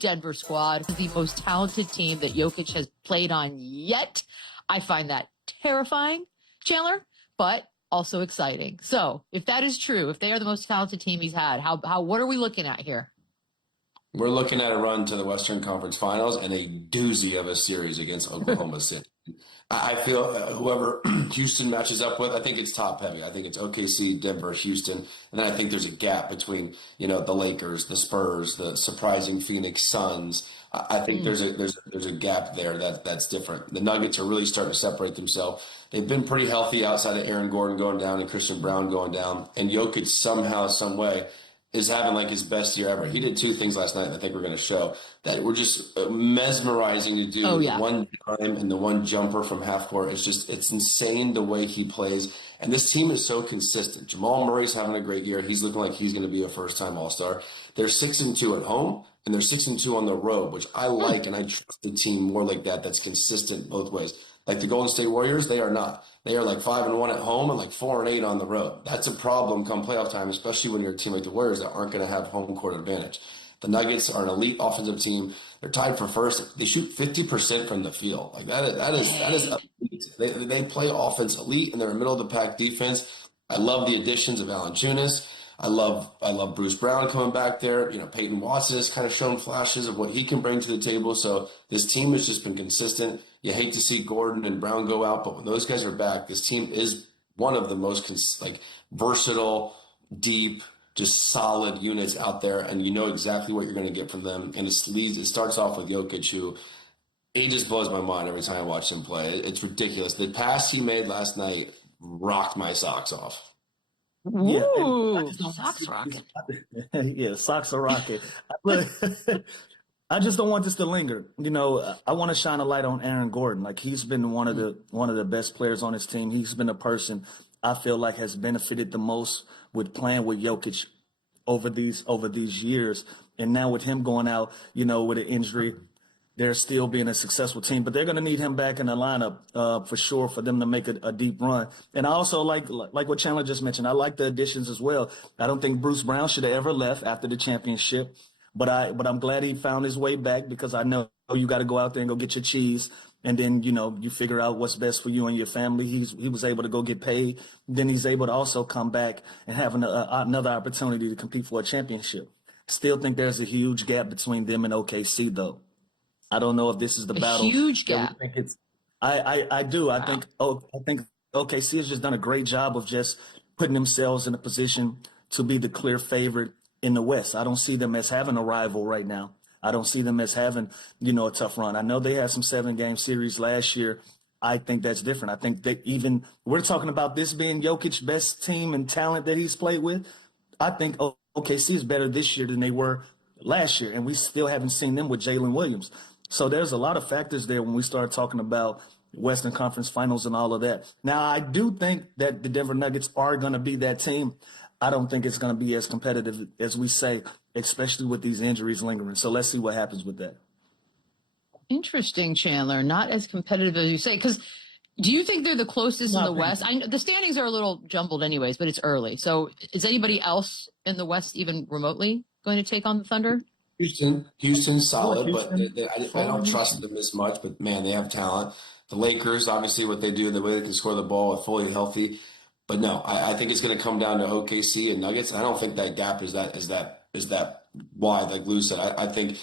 Denver squad, the most talented team that Jokic has played on yet. I find that terrifying, Chandler, but also exciting. So if that is true, if they are the most talented team he's had, what are we looking at here? We're looking at a run to the Western Conference Finals and a doozy of a series against Oklahoma City. I feel whoever Houston matches up with, I think it's top heavy. I think it's OKC, Denver, Houston, and then I think there's a gap between the Lakers, the Spurs, the surprising Phoenix Suns. I think there's a gap there that's different. The Nuggets are really starting to separate themselves. They've been pretty healthy outside of Aaron Gordon going down and Christian Brown going down, and Jokic somehow, some way, is having like his best year ever. He did two things last night that I think we're going to show that were just mesmerizing to do. The one time and the one jumper from half court. It's insane the way he plays. And this team is so consistent. Jamal Murray's having a great year. He's looking like he's going to be a first-time All-Star. They're 6-2 at home, and they're 6-2 on the road, which I like, and I trust the team more like that. That's consistent both ways. Like the Golden State Warriors, they are not. They are like 5-1 at home and like 4-8 on the road. That's a problem come playoff time, especially when you're a team like the Warriors that aren't going to have home court advantage. The Nuggets are an elite offensive team. They're tied for first. They shoot 50% from the field. Like that is elite. They play offense elite, and they're a middle of the pack defense. I love the additions of Valanciunas. I love Bruce Brown coming back there. Peyton Watson has kind of shown flashes of what he can bring to the table. So this team has just been consistent. You hate to see Gordon and Brown go out, but when those guys are back, this team is one of the most versatile, deep, just solid units out there, and you know exactly what you're going to get from them. And it starts off with Jokic, who he just blows my mind every time I watch him play. It's ridiculous. The pass he made last night rocked my socks off. Ooh, socks rocking. Yeah, socks are rocking. I just don't want this to linger. I want to shine a light on Aaron Gordon. Like, he's been one of the best players on his team. He's been a person I feel like has benefited the most with playing with Jokic over these years. And now with him going out, with an injury, they're still being a successful team. But they're going to need him back in the lineup for sure for them to make a deep run. And I also like what Chandler just mentioned. I like the additions as well. I don't think Bruce Brown should have ever left after the championship. But I'm glad he found his way back, because I know you got to go out there and go get your cheese, and then you figure out what's best for you and your family. He was able to go get paid. Then he's able to also come back and have another opportunity to compete for a championship. Still think there's a huge gap between them and OKC, though. I don't know if this is the battle. Huge gap. I do. Wow. I think OKC has just done a great job of just putting themselves in a position to be the clear favorite in the West. I don't see them as having a rival right now. I don't see them as having, a tough run. I know they had some 7-game series last year. I think that's different. I think that even we're talking about this being Jokic's best team and talent that he's played with. I think OKC is better this year than they were last year, and we still haven't seen them with Jalen Williams. So there's a lot of factors there when we start talking about Western Conference Finals and all of that. Now, I do think that the Denver Nuggets are going to be that team. I don't think it's going to be as competitive as we say, especially with these injuries lingering. So let's see what happens with that. Interesting, Chandler. Not as competitive as you say. Because do you think they're the closest in the West? I know the standings are a little jumbled anyways, but it's early. So is anybody else in the West even remotely going to take on the Thunder? Houston's solid, but I don't trust them as much. But, man, they have talent. The Lakers, obviously, what they do, the way they can score the ball fully healthy. But no, I think it's going to come down to OKC and Nuggets. I don't think that gap is that wide, like Lou said. I think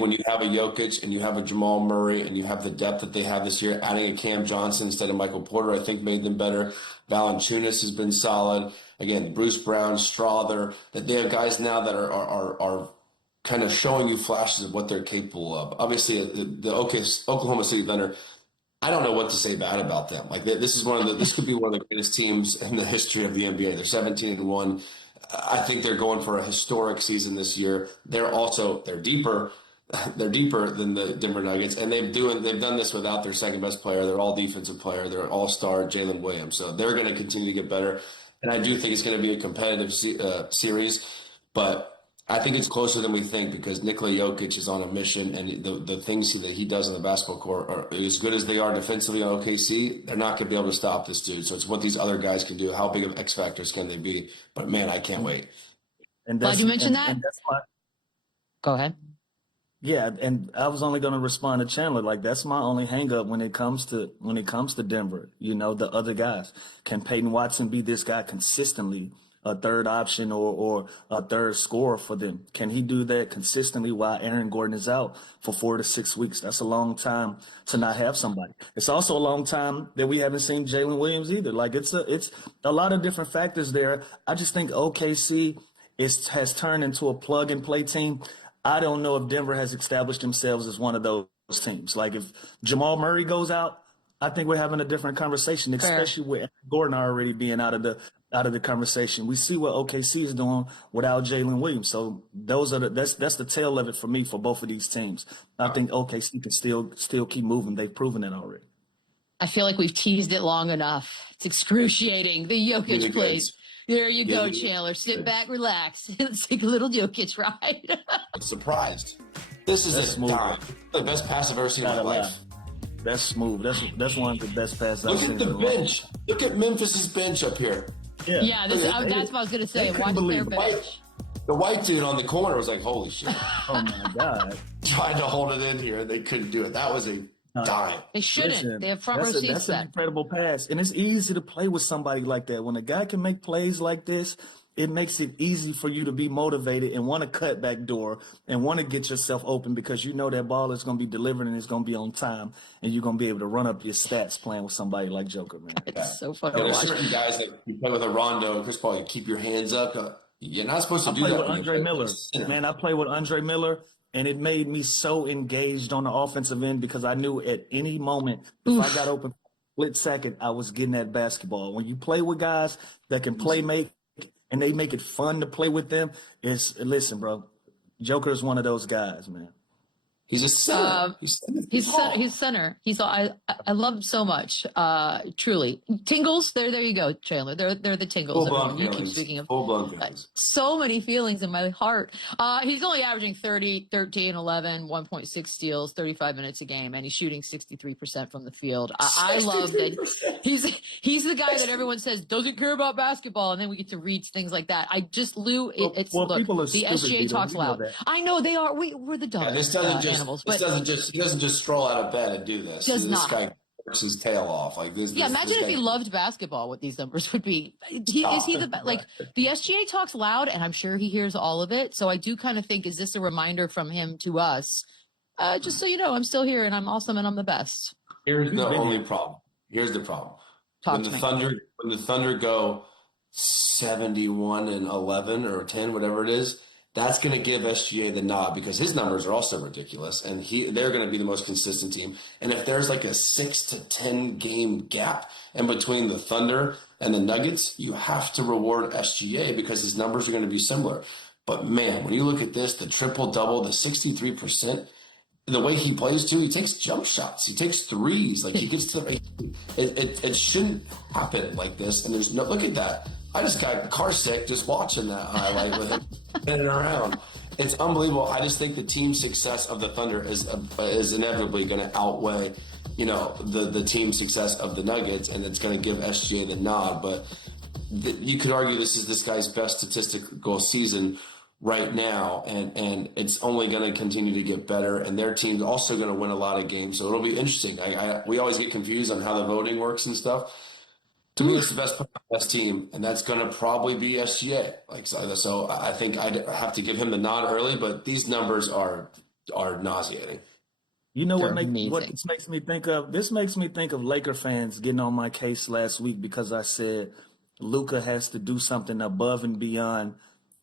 when you have a Jokic and you have a Jamal Murray and you have the depth that they have this year, adding a Cam Johnson instead of Michael Porter, I think made them better. Valanciunas has been solid. Again, Bruce Brown, Strawther, that they have guys now that are kind of showing you flashes of what they're capable of. Obviously, the Oklahoma City Thunder, I don't know what to say bad about them. Like, this could be one of the greatest teams in the history of the NBA. They're 17-1. I think they're going for a historic season this year. They're deeper. They're deeper than the Denver Nuggets, and they've done this without their second best player. They're all defensive player. They're all-star Jalen Williams. So they're going to continue to get better. And I do think it's going to be a competitive series, but I think it's closer than we think because Nikola Jokic is on a mission, and the things that he does on the basketball court are as good as they are defensively on OKC. They're not going to be able to stop this dude. So it's what these other guys can do. How big of X factors can they be? But man, I can't wait. And glad you mentioned that. And that's why. Go ahead. Yeah, and I was only going to respond to Chandler. Like that's my only hang up when it comes to Denver. You know, the other guys. Can Peyton Watson be this guy consistently, a third option or a third scorer for them? Can he do that consistently while Aaron Gordon is out for 4 to 6 weeks? That's a long time to not have somebody. It's also a long time that we haven't seen Jalen Williams either. Like it's a lot of different factors there. I just think OKC has turned into a plug and play team. I don't know if Denver has established themselves as one of those teams. Like if Jamal Murray goes out, I think we're having a different conversation, especially with Aaron Gordon already being out of the conversation. We see what OKC is doing without Jalen Williams. So that's the tail of it for me for both of these teams. I think OKC can still keep moving. They've proven it already. I feel like we've teased it long enough. It's excruciating. The Jokic plays. There you go, Chandler. Sit back, relax. Let's take a little Jokic ride. Surprised. This is the best pass I've ever seen in my life. That's smooth. That's one of the best passes I've seen. Look at the bench. Look at Memphis's bench up here. Yeah, that's what I was going to say. Watch their bench. The white dude on the corner was like, holy shit. Oh, my God. Trying to hold it in here, and they couldn't do it. That was a dime. They shouldn't. Listen, they have front row seats. That's an incredible pass. And it's easy to play with somebody like that. When a guy can make plays like this, it makes it easy for you to be motivated and want to cut back door and want to get yourself open because you know that ball is going to be delivered and it's going to be on time and you're going to be able to run up your stats playing with somebody like Joker, man. It's so fun to There's watch. certain guys that you play with a Rondo, Chris Paul, you keep your hands up. You're not supposed to do that. I play with Andre Miller. Man, I play with Andre Miller. And it made me so engaged on the offensive end because I knew at any moment, if I got open split second, I was getting that basketball. When you play with guys that can play make and they make it fun to play with them, listen, bro, Joker is one of those guys, man. He's a center. He's center. I love him so much. Truly, tingles. There you go, Chandler. They're the tingles. You keep speaking of full-blown feelings. So many feelings in my heart. He's only averaging 30, 13, 11, 1.6 steals, 35 minutes a game, and he's shooting 63% from the field. I love that he's the guy that everyone says doesn't care about basketball, and then we get to read things like that. Look, the SGA talks loud. I know they are. We're the dogs. Yeah, this doesn't animals, but he doesn't just stroll out of bed and do this. This guy works his tail off like this. Yeah, imagine if he loved basketball, what these numbers would be. The SGA talks loud, and I'm sure he hears all of it. So I do kind of think, is this a reminder from him to us? Just so you know, I'm still here, and I'm awesome, and I'm the best. Here's the only problem. Here's the problem. When the Thunder go 71-11 or 10, whatever it is. That's going to give SGA the nod because his numbers are also ridiculous, and they're going to be the most consistent team. And if there's like a 6 to 10 game gap in between the Thunder and the Nuggets, you have to reward SGA because his numbers are going to be similar. But man, when you look at this, the triple double, the 63%, the way he plays too, he takes jump shots, he takes threes, like he gets to the. It shouldn't happen like this. And there's no look at that. I just got car sick just watching that highlight with him spinning around. It's unbelievable. I just think the team success of the Thunder is inevitably going to outweigh, the team success of the Nuggets, and it's going to give SGA the nod. But you could argue this is this guy's best statistical season right now, and it's only going to continue to get better. And their team's also going to win a lot of games, so it'll be interesting. We always get confused on how the voting works and stuff. To me, it's the best team, and that's going to probably be SGA. So I think I'd have to give him the nod early, but these numbers are nauseating. You know what this makes me think of? This makes me think of Laker fans getting on my case last week because I said Luka has to do something above and beyond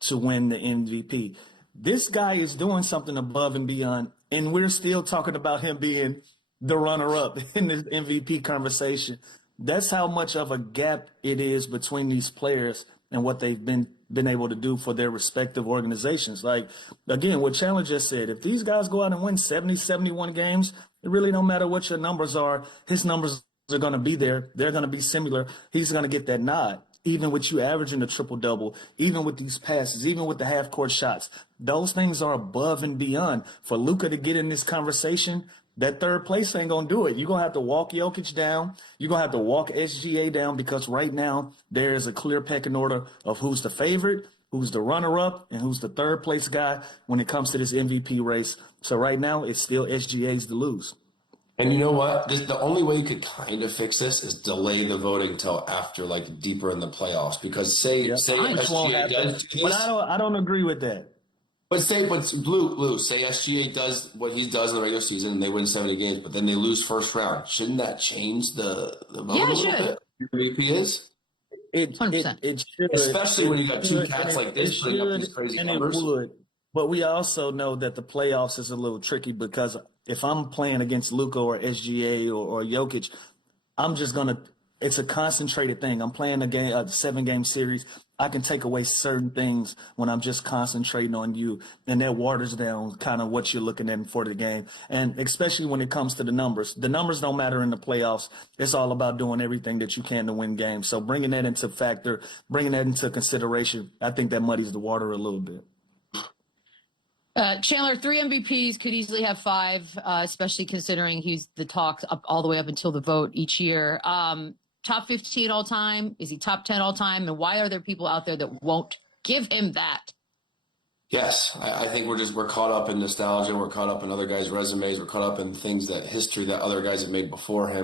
to win the MVP. This guy is doing something above and beyond, and we're still talking about him being the runner-up in this MVP conversation. That's how much of a gap it is between these players and what they've been able to do for their respective organizations. Like, again, what Chandler just said, if these guys go out and win 70, 71 games, it really don't matter what your numbers are. His numbers are going to be there. They're going to be similar. He's going to get that nod, even with you averaging the triple-double, even with these passes, even with the half-court shots. Those things are above and beyond. For Luka to get in this conversation, that third place ain't going to do it. You're going to have to walk Jokic down. You're going to have to walk SGA down because right now there is a clear pecking order of who's the favorite who's the runner-up and who's the third-place guy when it comes to this MVP race. So right now, it's still SGA's to lose. And you know what? The only way you could kind of fix this is delay the voting till after, like, deeper in the playoffs. Because say SGA does do But this, I don't agree with that. but say SGA does what he does in the regular season and they win 70 games, but then they lose first round. Shouldn't that change the vote Yeah, a it little should. bit? MVP is, It 100%. should, especially when you got two should, cats and like this putting up these crazy and numbers. it would. But we also know that the playoffs is a little tricky because if I'm playing against Luka or SGA or Jokic, I'm just gonna. It's a concentrated thing. I'm playing a 7-game series. I can take away certain things when I'm just concentrating on you, and that waters down kind of what you're looking at for the game. And especially when it comes to the numbers don't matter in the playoffs. It's all about doing everything that you can to win games. So bringing that into consideration, I think that muddies the water a little bit. Chandler, 3 MVPs, could easily have 5, especially considering he's the talk up all the way up until the vote each year. Top 15 all time? Is he top 10 all time? And why are there people out there that won't give him that? Yes, I think we're caught up in nostalgia. We're caught up in other guys' resumes. We're caught up in history that other guys have made before him.